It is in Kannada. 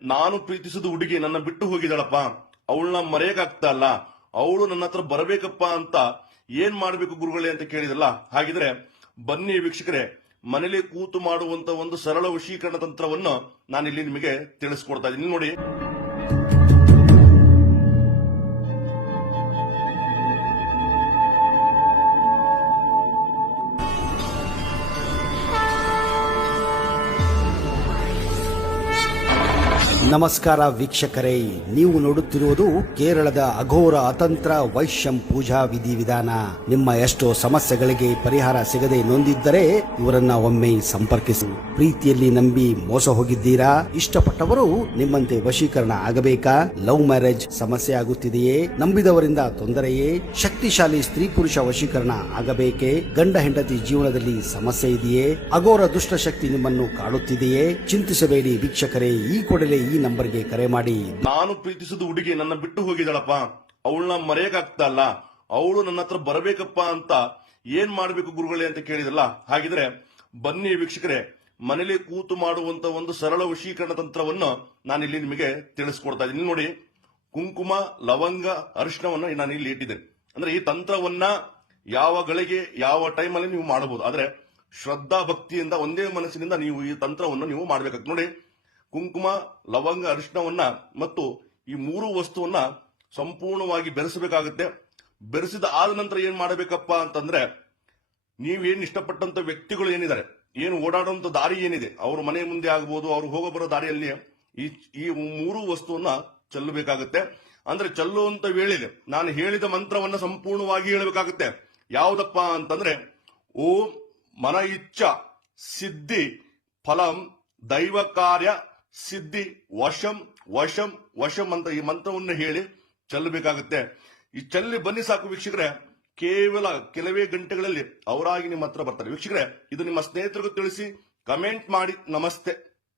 ನಾನು ಪ್ರೀತಿಸಿದ ಹುಡುಗಿ ನನ್ನ ಬಿಟ್ಟು ಹೋಗಿದ್ದಾಳಪ್ಪ, ಅವಳನ್ನ ಮರೆಯಕ್ಕಾಗ್ತಾ ಅಲ್ಲ, ಅವಳು ನನ್ನ ಹತ್ರ ಬರಬೇಕಪ್ಪ ಅಂತ ಏನ್ ಮಾಡ್ಬೇಕು ಗುರುಗಳೇ ಅಂತ ಕೇಳಿದಲ್ಲ. ಹಾಗಿದ್ರೆ ಬನ್ನಿ ವೀಕ್ಷಕರೇ, ಮನೇಲಿ ಕೂತು ಮಾಡುವಂತ ಒಂದು ಸರಳ ವಶೀಕರಣ ತಂತ್ರವನ್ನು ನಾನಿಲ್ಲಿ ನಿಮಗೆ ತಿಳಿಸ್ಕೊಡ್ತಾ ಇದ್ದೀನಿ ನೋಡಿ. ನಮಸ್ಕಾರ ವೀಕ್ಷಕರೇ, ನೀವು ನೋಡುತ್ತಿರುವುದು ಕೇರಳದ ಅಘೋರ ಅತಂತ್ರ ವೈಶ್ಯಂ ಪೂಜಾ ವಿಧಿವಿಧಾನ. ನಿಮ್ಮ ಎಷ್ಟೋ ಸಮಸ್ಯೆಗಳಿಗೆ ಪರಿಹಾರ ಸಿಗದೆ ನೊಂದಿದ್ದರೆ ಇವರನ್ನ ಒಮ್ಮೆ ಸಂಪರ್ಕಿಸಿ. ಪ್ರೀತಿಯಲ್ಲಿ ನಂಬಿ ಮೋಸ ಹೋಗಿದ್ದೀರಾ? ಇಷ್ಟಪಟ್ಟವರು ನಿಮ್ಮಂತೆ ವಶೀಕರಣ ಆಗಬೇಕಾ? ಲವ್ ಮ್ಯಾರೇಜ್ ಸಮಸ್ಯೆ ಆಗುತ್ತಿದೆಯೇ? ನಂಬಿದವರಿಂದ ತೊಂದರೆಯೇ? ಶಕ್ತಿಶಾಲಿ ಸ್ತ್ರೀ ಪುರುಷ ವಶೀಕರಣ ಆಗಬೇಕೇ? ಗಂಡ ಹೆಂಡತಿ ಜೀವನದಲ್ಲಿ ಸಮಸ್ಯೆ ಇದೆಯೇ? ಅಘೋರ ದುಷ್ಟಶಕ್ತಿ ನಿಮ್ಮನ್ನು ಕಾಡುತ್ತಿದೆಯೇ? ಚಿಂತಿಸಬೇಡಿ ವೀಕ್ಷಕರೇ, ಈ ಕೂಡಲೇ ಈ ನಂಬರ್ಗೆ ಕರೆ ಮಾಡಿ. ನಾನು ಪ್ರೀತಿಸಿದ ಹುಡುಗಿ ನನ್ನ ಬಿಟ್ಟು ಹೋಗಿದ್ದಾಳಪ್ಪ, ಅವಳನ್ನ ಮರೆಯಕ್ಕಾಗ್ತಾ ಅಲ್ಲ, ಅವಳು ನನ್ನ ಹತ್ರ ಬರಬೇಕಪ್ಪ ಅಂತ ಏನ್ ಮಾಡ್ಬೇಕು ಗುರುಗಳೇ ಅಂತ ಕೇಳಿದಲ್ಲ. ಹಾಗಿದ್ರೆ ಬನ್ನಿ ವೀಕ್ಷಕರೇ, ಮನೇಲಿ ಕೂತು ಮಾಡುವಂತ ಒಂದು ಸರಳ ವಶೀಕರಣ ತಂತ್ರವನ್ನು ನಾನಿಲ್ಲಿ ನಿಮಗೆ ತಿಳಿಸ್ಕೊಡ್ತಾ ಇದ್ದೀನಿ ನೋಡಿ. ಕುಂಕುಮ, ಲವಂಗ, ಅರಿಶಿಣವನ್ನ ನಾನು ಇಲ್ಲಿ ಇಟ್ಟಿದ್ದೇನೆ. ಅಂದ್ರೆ ಈ ತಂತ್ರವನ್ನ ಯಾವ ಗಳಿಗೆ ಯಾವ ಟೈಮಲ್ಲಿ ನೀವು ಮಾಡಬಹುದು. ಆದ್ರೆ ಶ್ರದ್ಧಾ ಭಕ್ತಿಯಿಂದ ಒಂದೇ ಮನಸ್ಸಿನಿಂದ ನೀವು ಈ ತಂತ್ರವನ್ನು ನೀವು ಮಾಡ್ಬೇಕಾಗ್ತದೆ ನೋಡಿ. ಕುಂಕುಮ, ಲವಂಗ, ಅರಿಶಿಣವನ್ನ ಮತ್ತು ಈ ಮೂರು ವಸ್ತುವನ್ನ ಸಂಪೂರ್ಣವಾಗಿ ಬೆರೆಸಬೇಕಾಗುತ್ತೆ. ಬೆರೆಸಿದ ಆದ ನಂತರ ಏನ್ ಮಾಡಬೇಕಪ್ಪ ಅಂತಂದ್ರೆ, ನೀವೇನ್ ಇಷ್ಟಪಟ್ಟಂತ ವ್ಯಕ್ತಿಗಳು ಏನಿದ್ದಾರೆ, ಏನು ಓಡಾಡುವಂತ ದಾರಿ ಏನಿದೆ, ಅವ್ರ ಮನೆ ಮುಂದೆ ಆಗ್ಬೋದು, ಅವ್ರು ಹೋಗೋ ಬರೋ ದಾರಿಯಲ್ಲಿ ಈ ಮೂರು ವಸ್ತುವನ್ನ ಚೆಲ್ಲಬೇಕಾಗುತ್ತೆ. ಅಂದ್ರೆ ಚೆಲ್ಲುವಂತ ವೇಳೆಯಲ್ಲಿ ನಾನು ಹೇಳಿದ ಮಂತ್ರವನ್ನ ಸಂಪೂರ್ಣವಾಗಿ ಹೇಳಬೇಕಾಗುತ್ತೆ. ಯಾವುದಪ್ಪ ಅಂತಂದ್ರೆ, ಓಂ ಮನ ಇಚ್ಛ ಸಿದ್ಧಿ ಫಲಂ ದೈವ ಕಾರ್ಯ ಸಿದ್ಧಿ ವಶಂ ವಶಂ ವಶಂ ಅಂತ ಈ ಮಂತ್ರವನ್ನು ಹೇಳಿ ಚೆಲ್ಲಬೇಕಾಗುತ್ತೆ. ಈ ಚೆಲ್ಲಿ ಬನ್ನಿ ಸಾಕು ವೀಕ್ಷಕರೇ, ಕೇವಲ ಕೆಲವೇ ಗಂಟೆಗಳಲ್ಲಿ ಅವರಾಗಿ ನಿಮ್ಮ ಹತ್ರ ಬರ್ತಾರೆ. ವೀಕ್ಷಕರೇ, ಇದು ನಿಮ್ಮ ಸ್ನೇಹಿತರಿಗೂ ತಿಳಿಸಿ, ಕಮೆಂಟ್ ಮಾಡಿ. ನಮಸ್ತೆ.